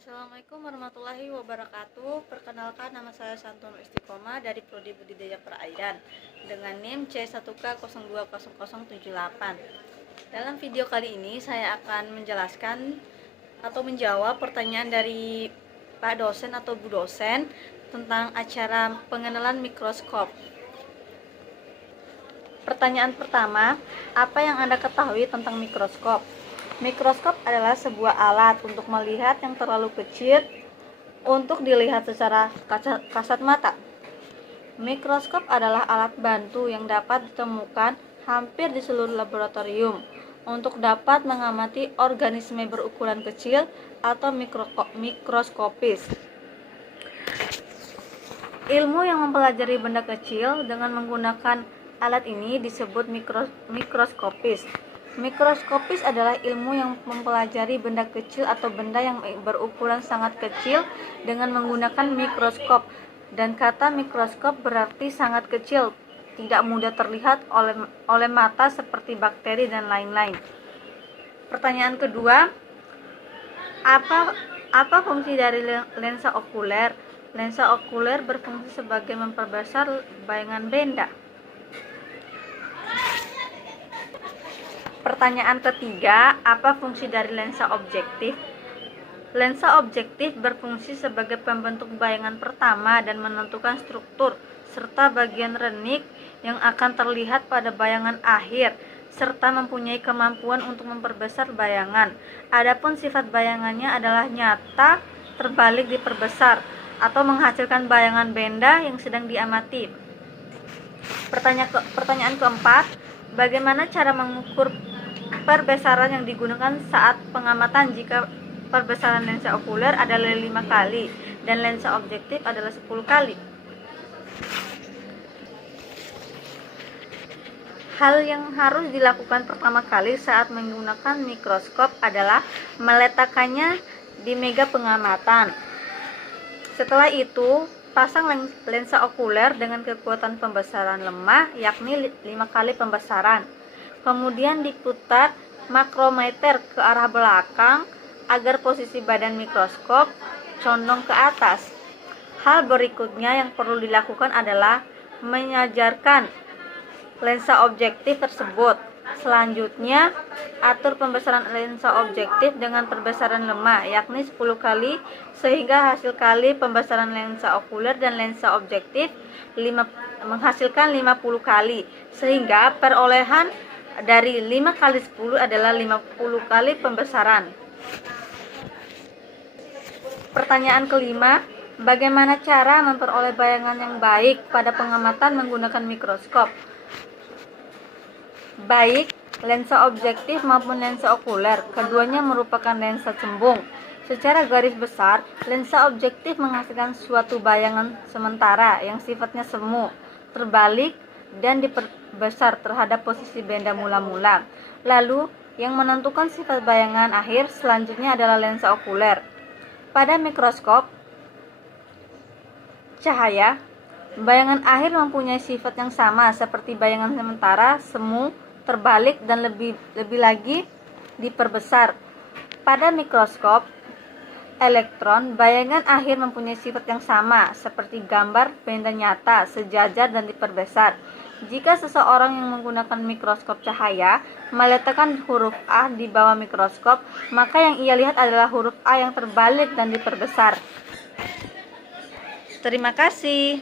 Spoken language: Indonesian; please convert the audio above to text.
Assalamualaikum warahmatullahi wabarakatuh. Perkenalkan, nama saya Santono Istiqomah dari Prodi Budidaya Perairan dengan NIM C1K020078. Dalam video kali ini saya akan menjelaskan atau menjawab pertanyaan dari Pak dosen atau Bu dosen tentang acara pengenalan mikroskop. Pertanyaan pertama, apa yang Anda ketahui tentang mikroskop? Mikroskop adalah sebuah alat untuk melihat yang terlalu kecil untuk dilihat secara kasat mata. Mikroskop adalah alat bantu yang dapat ditemukan hampir di seluruh laboratorium untuk dapat mengamati organisme berukuran kecil atau mikroskopis. Ilmu yang mempelajari benda kecil dengan menggunakan alat ini disebut mikroskopis. Mikroskopis adalah ilmu yang mempelajari benda kecil atau benda yang berukuran sangat kecil dengan menggunakan mikroskop. Dan kata mikroskop berarti sangat kecil, tidak mudah terlihat oleh mata seperti bakteri dan lain-lain. Pertanyaan kedua, apa fungsi dari lensa okuler? Lensa okuler berfungsi sebagai memperbesar bayangan benda. Pertanyaan ketiga, apa fungsi dari lensa objektif? Lensa objektif berfungsi sebagai pembentuk bayangan pertama dan menentukan struktur serta bagian renik yang akan terlihat pada bayangan akhir, serta mempunyai kemampuan untuk memperbesar bayangan. Adapun sifat bayangannya adalah nyata, terbalik diperbesar, atau menghasilkan bayangan benda yang sedang diamati. Pertanyaan keempat, bagaimana cara mengukur perbesaran yang digunakan saat pengamatan jika perbesaran lensa okuler adalah 5 kali dan lensa objektif adalah 10 kali? Hal yang harus dilakukan pertama kali saat menggunakan mikroskop adalah meletakkannya di mega pengamatan. Setelah itu, pasang lensa okuler dengan kekuatan pembesaran lemah, yakni 5 kali pembesaran. Kemudian diputar makrometer ke arah belakang agar posisi badan mikroskop condong ke atas. Hal berikutnya yang perlu dilakukan adalah menyajarkan lensa objektif tersebut. Selanjutnya, atur pembesaran lensa objektif dengan perbesaran lemah, yakni 10 kali, sehingga hasil kali pembesaran lensa okuler dan lensa objektif menghasilkan 50 kali, sehingga perolehan dari 5 kali 10 adalah 50 kali pembesaran. Pertanyaan kelima, bagaimana cara memperoleh bayangan yang baik pada pengamatan menggunakan mikroskop? Baik lensa objektif maupun lensa okuler, keduanya merupakan lensa cembung. Secara garis besar, lensa objektif menghasilkan suatu bayangan sementara yang sifatnya semu, terbalik, dan diperbesar terhadap posisi benda mula-mula. Lalu, yang menentukan sifat bayangan akhir selanjutnya adalah lensa okuler. Pada mikroskop cahaya, bayangan akhir mempunyai sifat yang sama seperti bayangan sementara, semu, terbalik, dan lebih lagi diperbesar. Pada mikroskop elektron, bayangan akhir mempunyai sifat yang sama seperti gambar benda nyata, sejajar, dan diperbesar. Jika seseorang yang menggunakan mikroskop cahaya meletakkan huruf A di bawah mikroskop, maka yang ia lihat adalah huruf A yang terbalik dan diperbesar. Terima kasih.